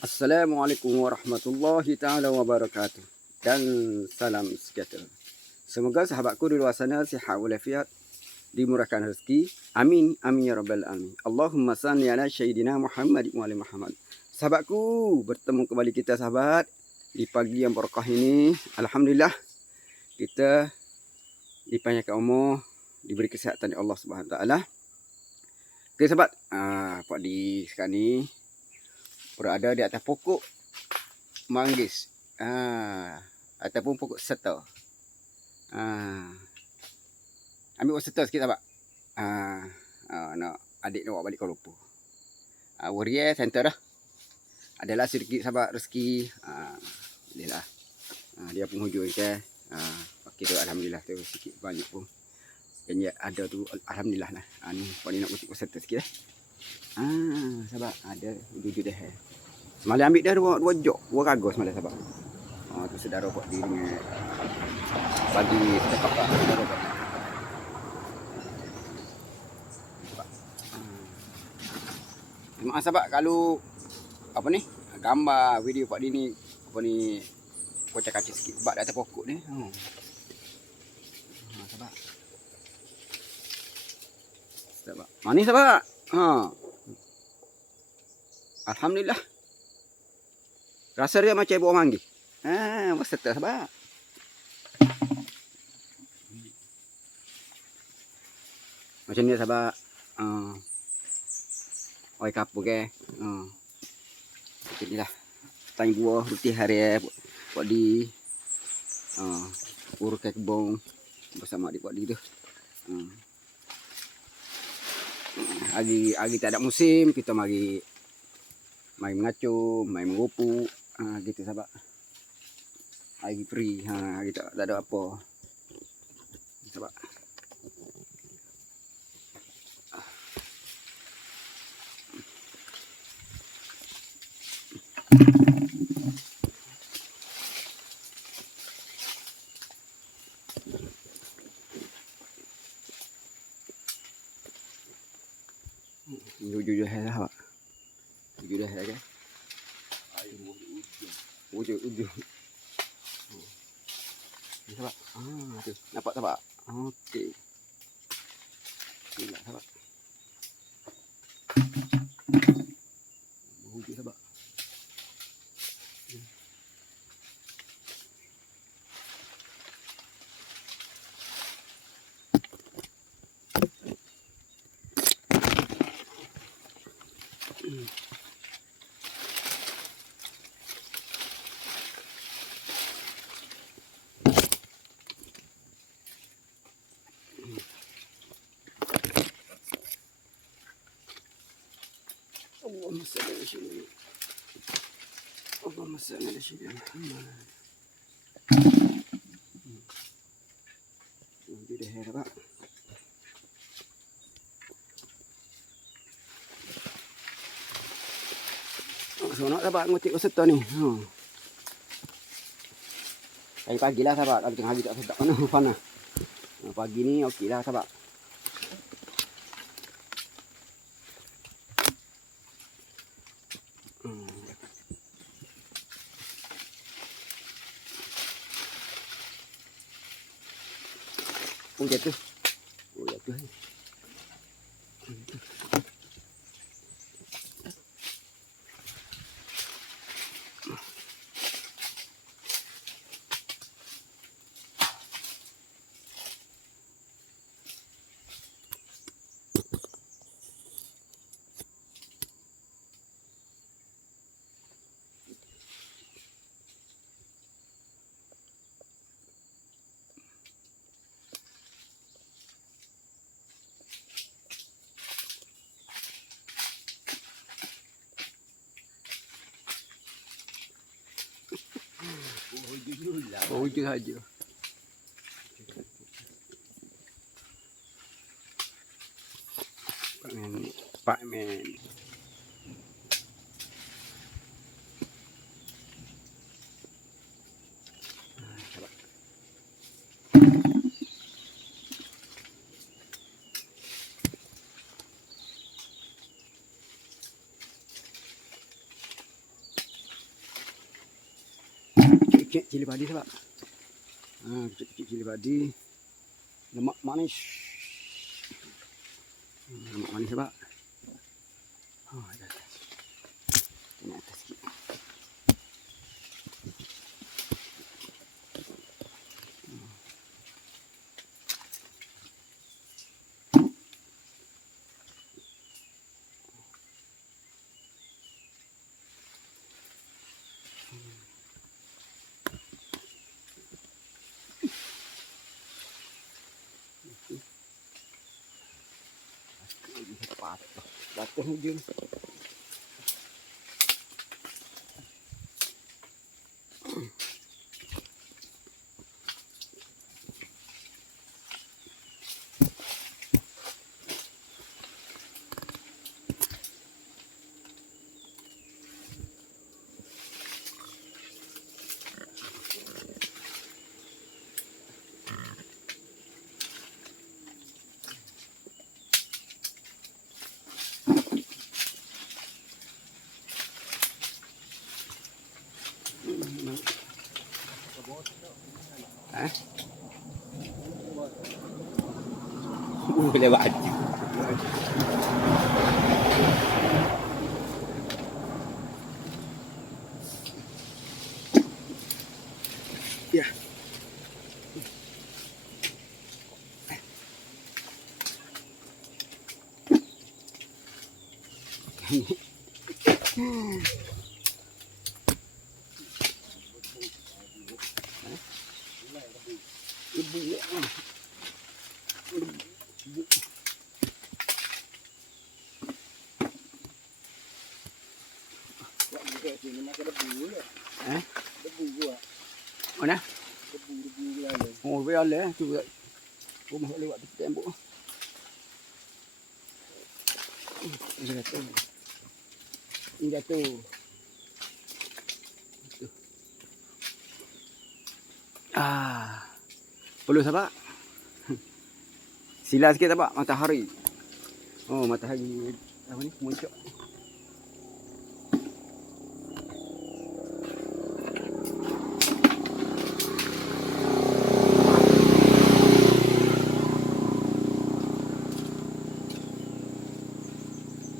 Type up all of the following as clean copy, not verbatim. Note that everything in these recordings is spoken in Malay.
Assalamualaikum warahmatullahi taala wabarakatuh. Dan salam sejahtera. Semoga sahabatku di luar sana sihat walafiat, dimurahkan rezeki. Amin amin ya rabbal alamin. Allahumma salli ala sayyidina Muhammad wa ali Muhammad. Sahabatku, bertemu kembali kita sahabat di pagi yang berkah ini. Alhamdulillah kita dipanjangkan umur, diberi kesihatan oleh Allah Subhanahu wa taala. Okey sahabat, Pak di sekarang ni berada di atas pokok manggis, ataupun pokok serta. Ambil pokok serta sikit sahabat. Nak adik nak bawa balik Kuala Lumpur. Warrior center dah. Adalah sedikit sahabat rezeki. Alhamdulillah. Dia penghujung kita. Pakai tu alhamdulillah tu sikit banyak pun. Yang ada tu alhamdulillah lah. Ni Pak ni nak kutip pokok serta sikit dah. Sahabat ada wujud dah. Semalam ambil dah dua jok, 2 kagos semalam sahabat. Tu saudara Pak di dengan bagi sedekah saudara Pak. Terima kasih sahabat kalau apa ni gambar video Pak di ni apa ni kocak-kacik sikit bab di atas pokok ni. Sahabat. Sahabat. Manis sahabat. Alhamdulillah. Rasa dia macam buah manggis. Berserta sahabat. Macam ni sahabat. Oi kapur ke. Macam ni lah. Tanya buah rutih hari Pak di. Urus ke kebun bersama adik Pak di tu. Hari tak ada musim, kita mari main mengacung, main mengupu. Gitu sahabat. Hari free, hari tak ada apa. Sahabat. Jujur dah sahabat. Jujur dah kan. Ujung. Ni sahabat. Tu. Nampak sahabat? Okey. Inilah sahabat. Ujung sahabat. Allahumma salli ala sayyidina Allahumma salli ala sayyidina Muhammad. Ini dah sahabat. Seronok sahabat ngutik peserta ni. Pagi-pagi lah sahabat. Kalau tengah hari tak sedap panas. Pagi ni okey lah sahabat. Jatuh. Jatuh. Hujung saja. Pak Men. Kecik cili padi sebab. Kecik cili padi. Lemak manis. Lemak manis sebab. Di atas. Ini atas sikit. Batuh hujung. Lewat aja. Ya. Mana? Oh, biar le tu. Rumah lewat tembok. Ini jatuh. Ini jatuh. Perlu sabar. Sila sikit tak, matahari. Oh, matahari apa ni? Muncul.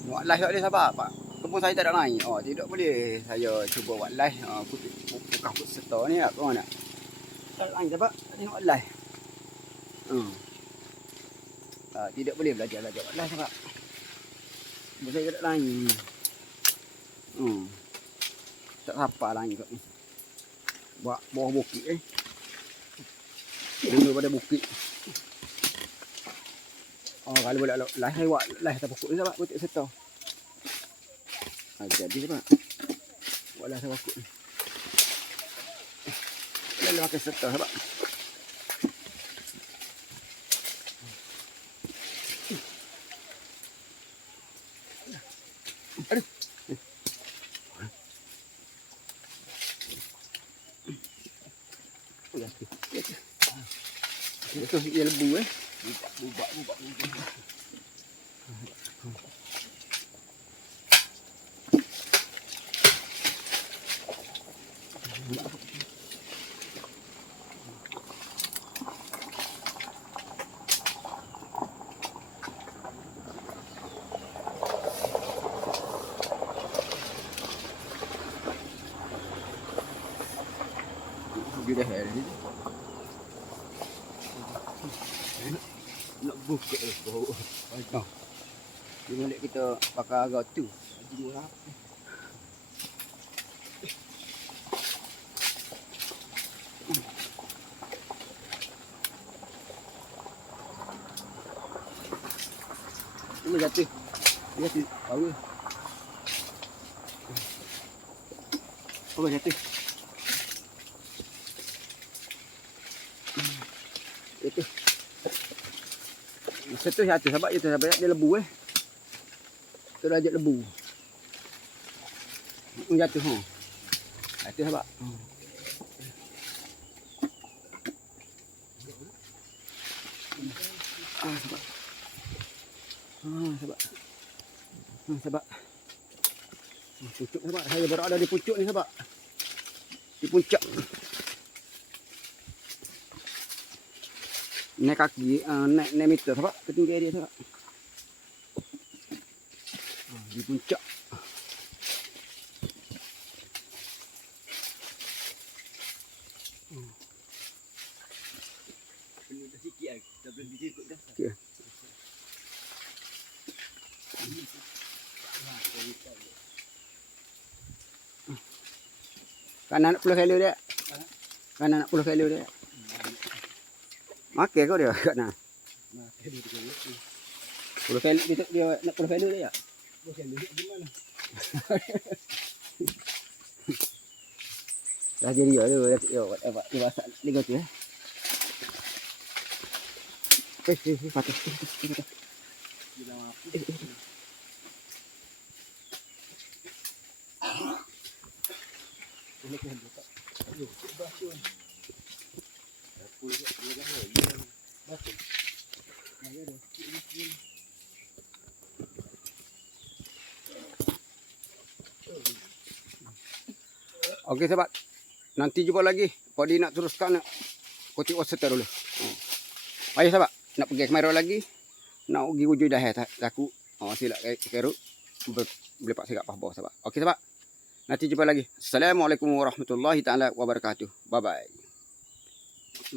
Buat live tak boleh sabar, Pak. Kebun saya tak ada naik. Oh, tidak boleh. Saya cuba buat live. Bukan put setor ni tak kau nak. Tak ada naik Pak. Tengok live. Tidak boleh belajar buat live Pak. Kebun saya tak ada naik. Tak apa naik kat ni. Buat bawah bukit Dulu pada bukit. Kalau boleh live saya buat live atas pokok ni Pak. Kau tak setor. Jadi Pak. Buat live atas pokok ni. Boleh pakai setor Pak. Aduh. Itu ia lembu Bubak. Dia dah hari nak buka bau. Ini nak kita pakai agak tu. Ini jatuh. Dia jatuh. Power. Jatuh. Itu. Satu jatuh sebab dia lebu Tu rajak lebu. Jatuh Jatuh sebab. Sebab. Pucuk sebab. Saya berada di pucuk ni sebab. di puncak. Naik kaki, naik meter sebab ketinggian dia sebab. Di puncak. Okay. Kanan nak 10 kilo dia. Kanan nak 10 kilo dia. Makan kau dia kat sana. 10 kilo dia nak 10 kilo dia. 10 kilo gimana? Dah jadi yo apa dia masak dia tu ya. Patah. Okey sahabat. Nanti jumpa lagi. Padi nak teruskan kotik water dulu. Ayo sahabat, nak pergi kamera lagi. Nak pergi wujud dah takut. Silap kerut. Boleh pak segak bawah sahabat. Okey sahabat. Nanti jumpa lagi. Assalamualaikum warahmatullahi taala wabarakatuh. Bye bye.